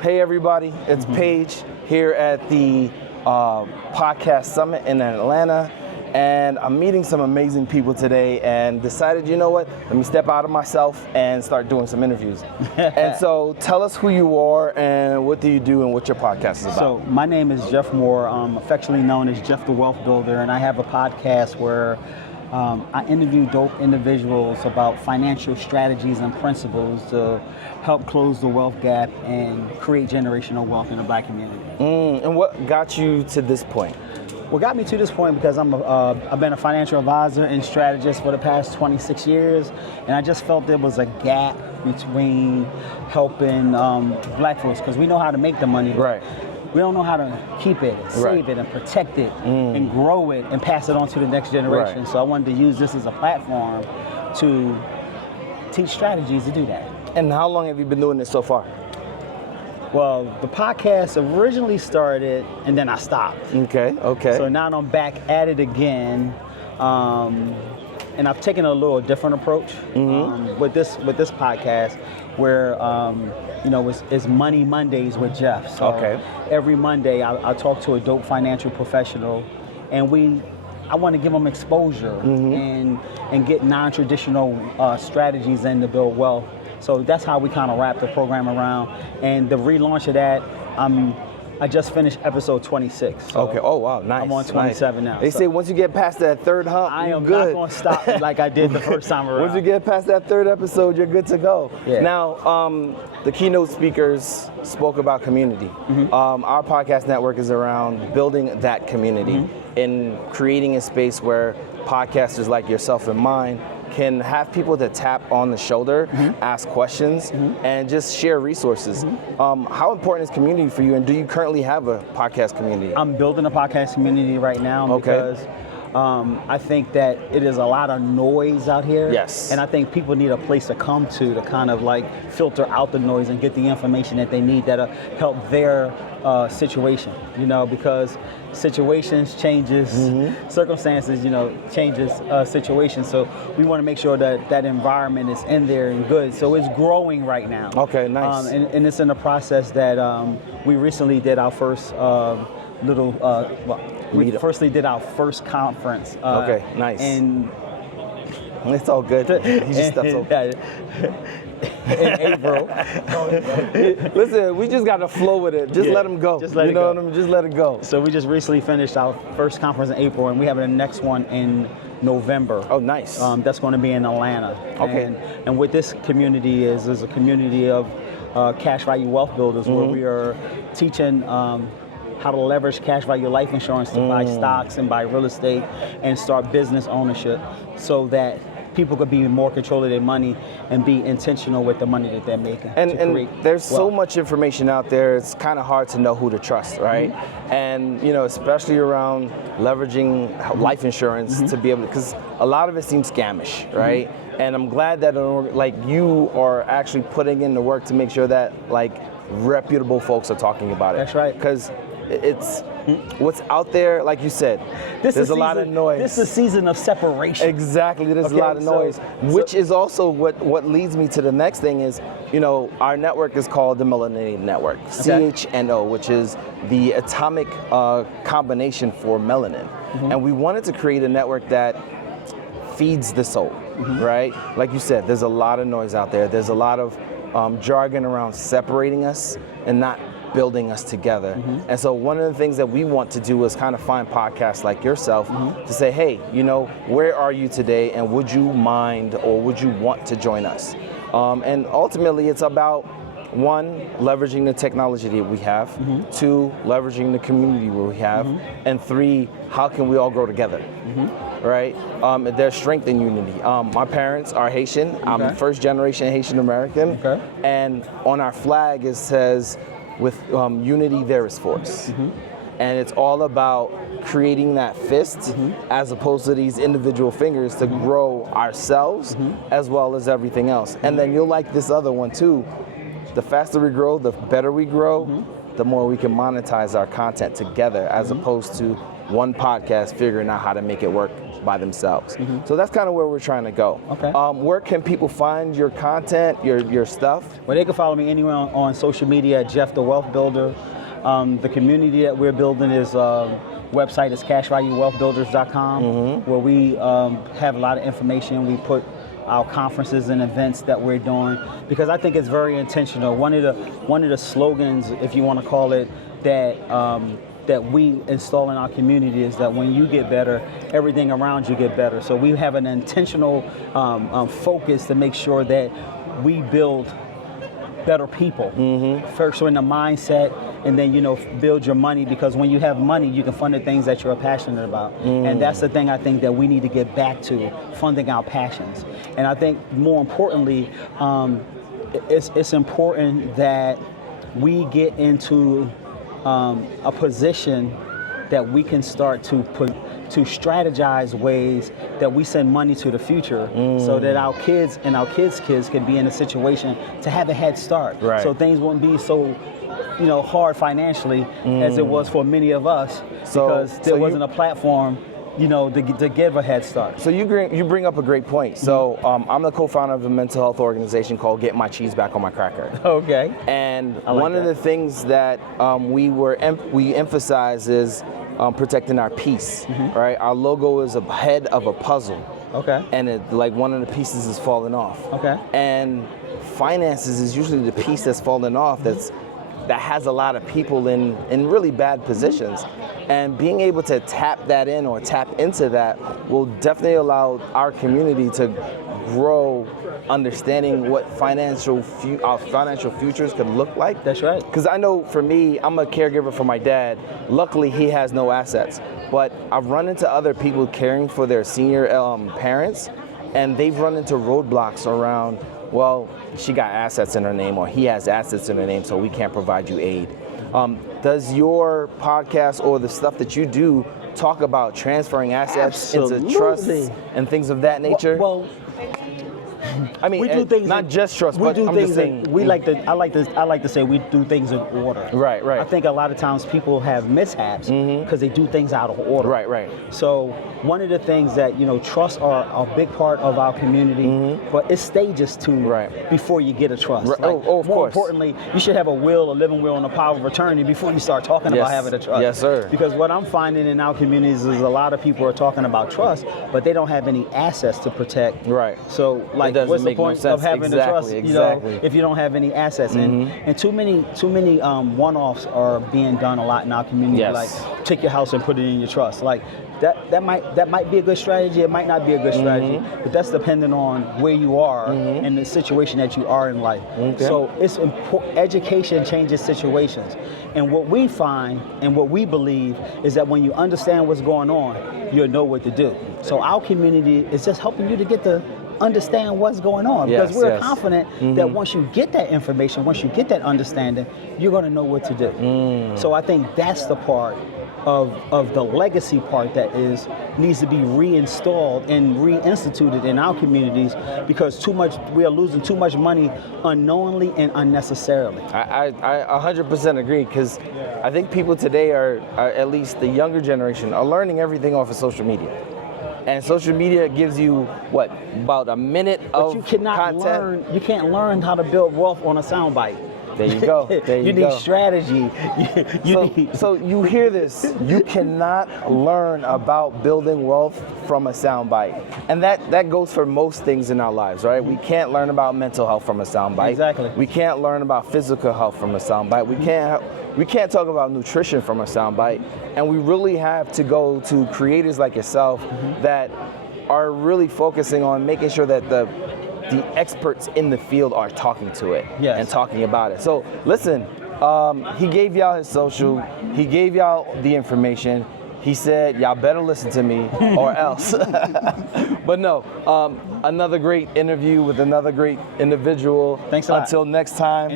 Hey everybody, it's Paige here at the podcast summit in Atlanta, and I'm meeting some amazing people today and decided, you know what, let me step out of myself and start doing some interviews. And so tell us who you are and what do you do and what your podcast is about. So my name is Jeff Moore. I'm affectionately known as Jeff the Wealth Builder, and I have a podcast where I interview dope individuals about financial strategies and principles to help close the wealth gap and create generational wealth in the Black community. And what got you to this point? What got me to this point because I've been a financial advisor and strategist for the past 26 years, and I just felt there was a gap between helping Black folks, because we know how to make the money. Right. We don't know how to keep it, and save it, and protect it, and grow it, and pass it on to the next generation. Right. So I wanted to use this as a platform to teach strategies to do that. And how long have you been doing this so far? Well, the podcast originally started, and then I stopped. Okay. So now I'm back at it again, and I've taken a little different approach with this podcast, where it's Money Mondays with Jeff. So every Monday I talk to a dope financial professional, and I want to give them exposure and get non-traditional strategies in to build wealth. So that's how we kind of wrap the program around. And the relaunch of that, I just finished episode 26. So okay. Oh wow, nice. I'm on 27 now. They say once you get past that third hump, I am good. not going to stop like I did the first time around. Once you get past that third episode, you're good to go. Yeah. Now, the keynote speakers spoke about community. Our podcast network is around building that community and creating a space where podcasters like yourself and mine can have people to tap on the shoulder, ask questions, and just share resources. How important is community for you, and do you currently have a podcast community? I'm building a podcast community right now because I think that it is a lot of noise out here. Yes. And I think people need a place to come to kind of like filter out the noise and get the information that they need that'll help their situation, because situations changes, circumstances, changes situations. So we want to make sure that that environment is in there and good. So it's growing right now. Okay, nice. And it's in the process that we recently did our first we firstly did our first conference. Okay, nice. And it's all good. You just stepped over. In April. Listen, we just got to flow with it. Just let them go. Just let it go. Just let it go. So we just recently finished our first conference in April, and we have the next one in November. Oh, nice. That's going to be in Atlanta. Okay. And what this community is a community of cash value wealth builders, where we are teaching how to leverage cash value life insurance to buy stocks and buy real estate and start business ownership, so that people could be in more control of their money and be intentional with the money that they're making. And there's so much information out there, it's kind of hard to know who to trust, right? And, especially around leveraging life insurance to be able to, because a lot of it seems scamish, right? And I'm glad that you are actually putting in the work to make sure that reputable folks are talking about it. That's right. Because it's what's out there, like you said, there's a lot of noise. This is a season of separation. Exactly, there's a lot of noise, which is also what leads me to the next thing is, our network is called the Melanated Network, CHNO, which is the atomic combination for melanin. And we wanted to create a network that feeds the soul, right? Like you said, there's a lot of noise out there. There's a lot of jargon around separating us and not building us together. And so one of the things that we want to do is kind of find podcasts like yourself to say, hey, where are you today, and would you mind or would you want to join us? And ultimately it's about, one, leveraging the technology that we have, two, leveraging the community where we have, and three, how can we all grow together? Right? There's strength in unity. My parents are Haitian. I'm first generation Haitian American. And on our flag it says, with unity there is force. And it's all about creating that fist as opposed to these individual fingers to grow ourselves as well as everything else. And then you'll like this other one too. The faster we grow, the better we grow, the more we can monetize our content together as opposed to one podcast figuring out how to make it work by themselves. So that's kind of where we're trying to go. Okay. Where can people find your content, your stuff? Well, they can follow me anywhere on social media at Jeff the Wealth Builder. The community that we're building is website is cashvaluewealthbuilders.com, where we have a lot of information. We put our conferences and events that we're doing, because I think it's very intentional. One of the slogans, if you want to call it, that we install in our community is that when you get better, everything around you get better. So we have an intentional focus to make sure that we build better people. First in the mindset, and then build your money, because when you have money, you can fund the things that you're passionate about. And that's the thing I think that we need to get back to, funding our passions. And I think more importantly, it's important that we get into a position that we can start to strategize ways that we send money to the future, so that our kids and our kids' kids can be in a situation to have a head start. Right. So things won't be so hard financially as it was for many of us, because there wasn't a platform to give a head start. So you bring up a great point. So I'm the co-founder of a mental health organization called Get My Cheese Back on My Cracker. Okay. And one of the things that we emphasize is protecting our peace, right? Our logo is a head of a puzzle. Okay. And one of the pieces is falling off. Okay. And finances is usually the piece that's fallen off that has a lot of people in really bad positions. And being able to tap that in or tap into that will definitely allow our community to grow, understanding what our financial futures could look like. That's right. Because I know for me, I'm a caregiver for my dad. Luckily, he has no assets. But I've run into other people caring for their senior parents, and they've run into roadblocks around, well, she got assets in her name, or he has assets in her name, so we can't provide you aid. Does your podcast or the stuff that you do talk about transferring assets into trusts and things of that nature? Well, I mean, we do things not just trust, but I'm just saying. I like to say we do things in order. Right. I think a lot of times people have mishaps because they do things out of order. Right. So one of the things that trusts are a big part of our community, but it's stages too before you get a trust. Right. Like, of more course. importantly, you should have a living will, and a power of attorney before you start talking about having a trust. Yes, sir. Because what I'm finding in our communities is a lot of people are talking about trust, but they don't have any assets to protect. Right. So what's the point of having a trust, exactly. if you don't have any assets? And too many one-offs are being done a lot in our community. Yes. Like, take your house and put it in your trust. Like that might be a good strategy. It might not be a good strategy, but that's dependent on where you are and the situation that you are in life. Okay. So it's important. Education changes situations, and what we find and what we believe is that when you understand what's going on, you'll know what to do. So our community is just helping you to get to understand what's going on, because we're confident that once you get that information, once you get that understanding, you're going to know what to do. So I think that's the part of the legacy part that needs to be reinstalled and reinstituted in our communities, because we are losing too much money unknowingly and unnecessarily. I 100% agree, because I think people today are, at least the younger generation, are learning everything off of social media. And social media gives you, about a minute of content? You can't learn how to build wealth on a soundbite. There you go. You need strategy. So you hear this. You cannot learn about building wealth from a soundbite. And that goes for most things in our lives, right? We can't learn about mental health from a soundbite. Exactly. We can't learn about physical health from a soundbite. We can't talk about nutrition from a soundbite. And we really have to go to creators like yourself that are really focusing on making sure that the experts in the field are talking to it and talking about it. So listen, he gave y'all his social, he gave y'all the information. He said, y'all better listen to me or else. But no, another great interview with another great individual. Thanks a lot. Until next time.